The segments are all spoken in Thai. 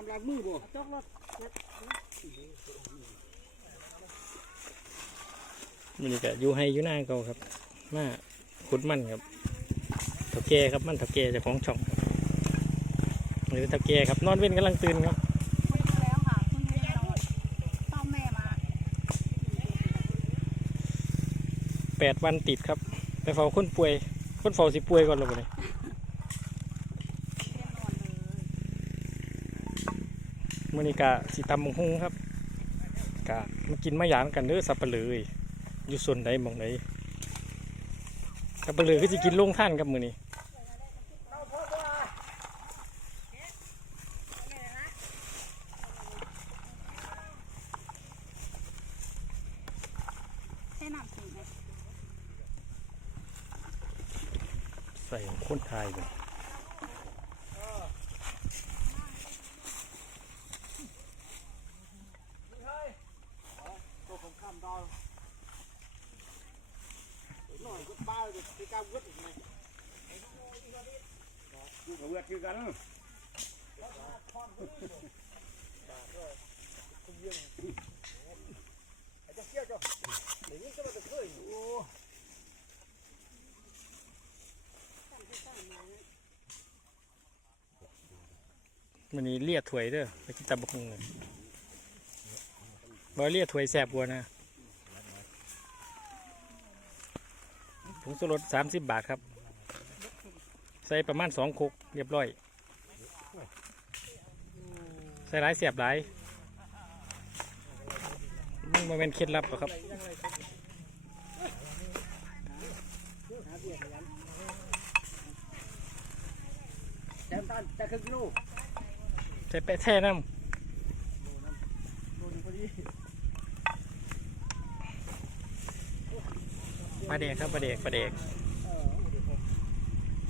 น้ำล้างมือบ่จกรถมันก็อยู่ให้อยู่หน้าเก่าครับ มาขุดมันครับเถักแก่ครับมันเถักแก่จ้าของช่องนี่เป็นเถักแก่ครับนอนเว้นกำลังตื่นครับแล้วค่ะคุยกันแล้วต้อมแม่มาแปดวันติดครับ ไปเฝ้าคนป่วย คนเฝ้าสิป่วยก่อนเลยบ่เนี่ย เรียนนอนเลย มื่อนี้กะสิตำบังฮุงครับกะมากินมาหยางกันเด้อสับปะเลยอยู่ส่วนใดหมองไหนสับปะเลยก็จะกินลงท่านครับมือนี้ใช้น้ำสีไหมใส่คนไทยเลย ตัวของข้ามดาวหน่อย กูกับเวทคือกันเนี้ก็มาจะเคยโอ้มันนี้เลียดถวยเด้อไปกินตำบักฮุงเลยบอยเลียดถวยแสบกว่านะ งสุรสสามสิบบาทครับ ใส่ประมาณสองคุกเรียบร้อย ใส่หลายเสียบหลายมันมาเป็นเคล็ดลับหรอครับแจมตันแต่ครึ่งกิโลใส่แปะแท่น้ำ ปลาเด็กครับปลาเด็กปลาเด็ก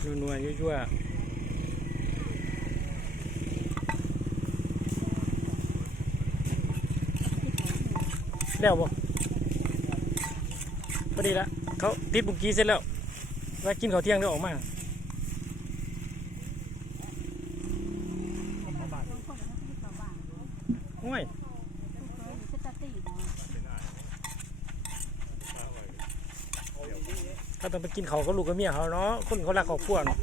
นัวนัวๆยั่วๆแล้วบ่พอดีละเขาติดบุกกี้เสร็จแล้วว่ากินข้าวเที่ยงแล้วออกมาบางคนเขาไม่ต่อบ้างโอ้ย ลูกเคยอยู่สตาตีเนาะ ถ้าต้องไปกินเขาวก็ลูกกับเมียเขาเนาะคนเขารักครอบครัวเนาะ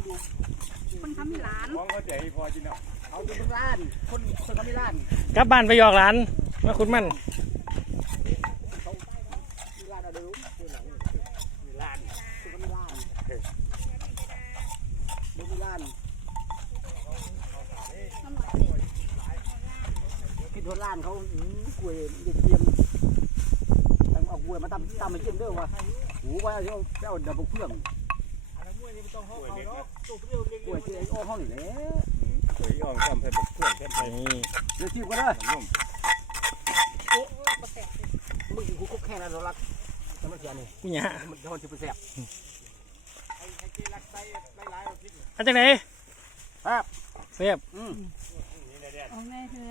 คนทำให้หลานของเขาใจพอจินเอาเอาดูเป็นล้าน คนคนเขาไม่ล้านกลับบ้านไปหยอกหลานมาคุณมันมีล้านเอาดูมีล้านมีล้านคนเขาไม่ล้านดูมีล้านน้ำลายเด็กคิดว่าล้านเขาอืมกล้วยเด็ดเทียมเอาเอากล้วยมาตำตำมากินเด้อวะ หูว่าเอาเอาดับเพื่องกล้วยที่ไอ้โอ้ห้องนี่แหละสวยอ่อนทำให้แบบเพื่อนกันไปนี่เดี๋ยวทิวกันเลยนุ่มมึงกินคุกแค่นั้นเรารักจะมาเสียนี่กูหยามันโดนที่เปอร์เซ็นต์อันจากไหนครับเสียบอืมเอาแม่คือ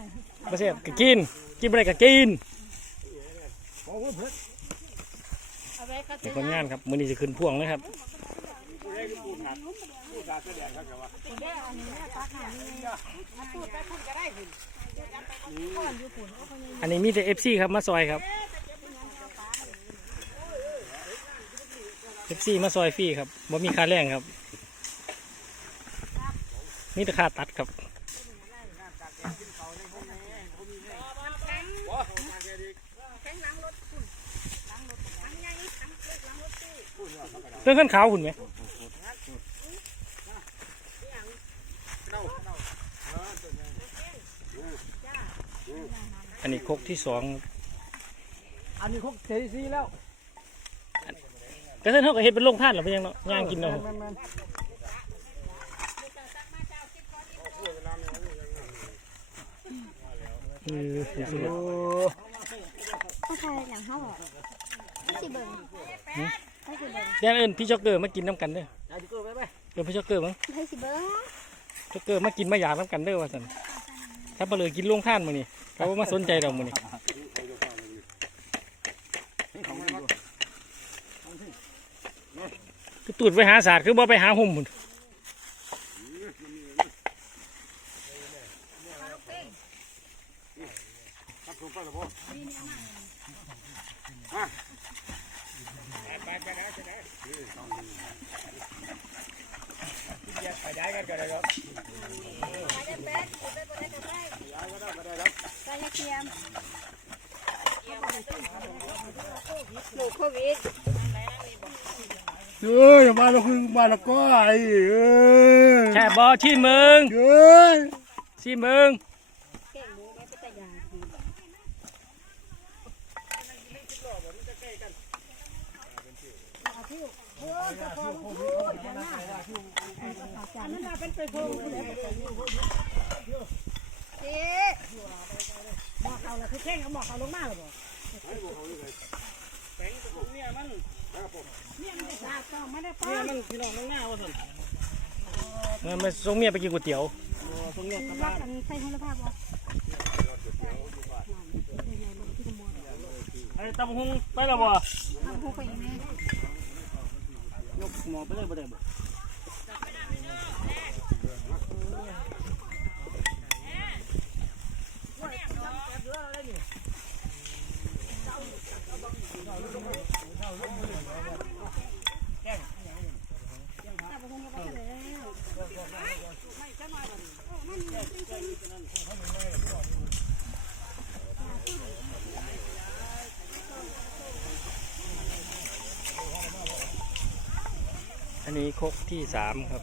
มาเสียบก็กินกินไปไหนก็กินโอ้โหเพื่อน เอาไว้ก็เป็นคนงานครับมือนี้จะขึ้นพ่วงเลยครับอันนี้เนี่ยตักหานี่มาพูดไปพูดก็ได้คุณก่อนอยู่คุณเอาคนนี้อันนี้มีแต่เอฟซีครับมาซอยครับเอฟซีมาซอยฟรีครับว่ามีค่าแรงครับมีแต่ค่าตัดครับ แข้งล้างรถคุณล้างรถล้างไงล้างเล็กล้างรถตู้ เรื่องขั้นขาวหุ่นไหมอันนี้ครกที่สองอันนี้คุกเสียซีแล้วแต่ท่านเขาก็เห็ดเป็นโรงท่านหรือเปล่ายังเนาะย่างกินเนาะแม่นแม่นเออเดี๋ยวสิโอ้ก็ใครอย่างเขาอะไม่สิเบิ่งไม่สิเบิ่ง ย่างเอิญพี่ช็อกเกอร์มากินน้ำกันเด้อเอาจิโก้ไปไปเดี๋ยวพี่ช็อกเกอร์มั้งไม่สิเบิ่งช็อกเกอร์มากินมาอยากน้ำกันเด้อว่าสันถ้าเปลือกินโรงท่านมื้อนี้เขาบ่มาสนใจเรามื้อนี้คือตูดไปหาศาสตร์คือบ่ไปหาหุ่มพุ่นครับผมไปแล้วบ่ไปไปนะไปนะไปย้ายกันก็ได้ครับใส่เทียมหนูโควิดเอ้ยมาแล้วคือมาแล้วก็ไอ้เอ้ยแค่บอชีมึงเอ้ยชีมึง เก่งหมูไม่เป็นตะยาคือ อันนั้นเป็นไปพงเจ๊บอกเอาละคือแข่งเอาบอกเอาลงมาหรือเปล่าเนี่ยมันลาต้อไม่ได้ป้อนมันพี่น้องน้องหน้าว่าสิเงินมาส่งเมียไปกินก๋วยเตี๋ยวรักกันใส่คุณภาพบ่ไอ้ตำหงไปแล้วบ่ทำผู้ไปยังไง ยกหมอไปเลยบ่ได้บ่ ทำผู้ยังไปแล้ว อันนี้ครกที่สามครับ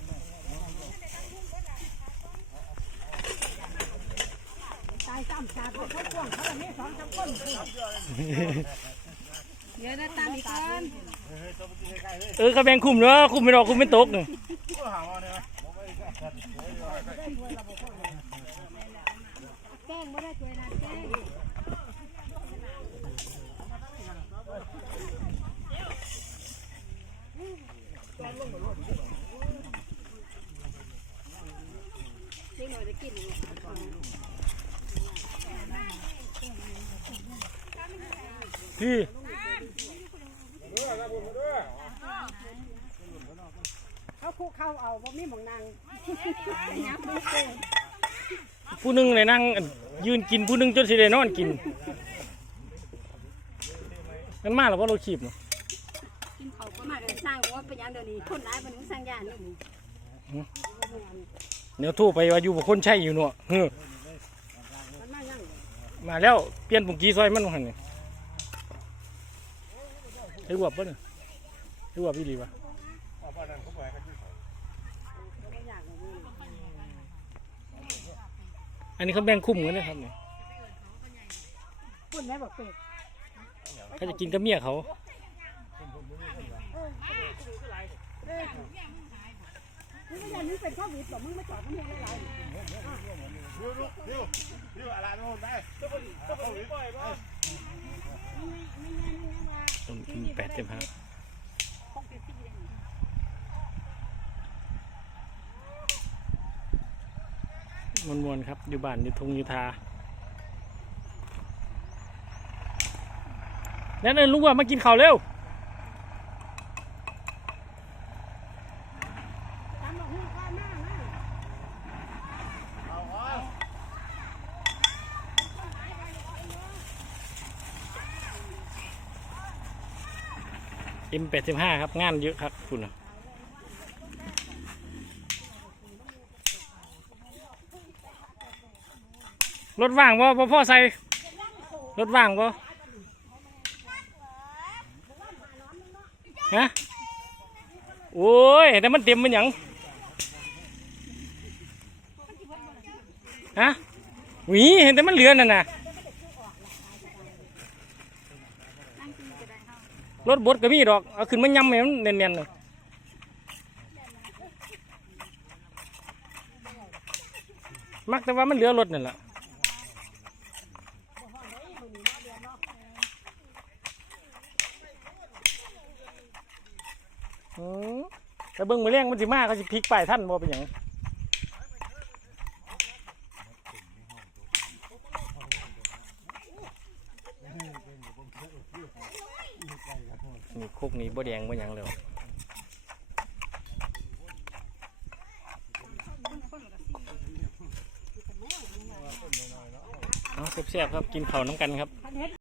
ตายซ้ำตาเขาเขากว้างเขาแบบนี้สองสามคนเดี๋ยวนะตามอีกคนเออกระแบงคุมเนาะคุมไม่ดอกคุมไม่ตกนี่แกล้งไม่ได้ช่วยนะแกล้ง พี่เขาคู่เข้าเอาบ่มีหมองนางยับมือโกงผู้หนึงเลยนั่งยืนกินผู้หนึงจนสิได้นอนกินมันมาแล้วว่าเราขีบเนาะกินเขาก็มากันสร้างว่าเป็นยังเดี๋ยวนี้คนร้ายมันสร้างยานนี่ เดี๋ยวโทู่ไปว่าอยู่บ่คนใช่อยู่เนาะเฮ้อมันมายังมาแล้วเปลี่ยนปุ่งกี้ซอยมันหันนี่ไอ้หวบปะเนี่ยไอ้หวบพี่ดีปะอันนี้เขาแบ่งคุ้มกันนะครับเนี่ยพูดแม่บอกเป็ดเขาจะกินกับเมียเขา มึงเป็นข้อวิดบอกมึงไม่จอดมึงไม่ไรดิวดิวดิวอะไรโน่นได้เจ้าคนเจ้าคนปล่อยป่ะต้นทุนแปดสิบห้าวนวนครับ อยู่บ้านอยู่ทงอยู่ทาแล้วนั่นลุงว่ามากินข้าวเร็ว M85 ครับ งานเยอะครับคุณรถว่างบ่พ่อใส่รถว่างบ่ฮะโอ้ยแต่มันเต็มมันยังฮะหวีเห็นแต่มันเหลือนั่นนะ รถบดก็มีดอก เอาขึ้นมายำให้มันเนียนๆเลยมักแต่ว่ามันเหลือรถนั่นแหละอืมแต่เบิ่งมือเลี้ยงมันสิมากเขาสิพลิกไปท่านบ่เป็นหยังนี่ คุกนี้บ่แดงบ่หยังเลยเอาเสียบๆครับกินเผาน้ำกันครับ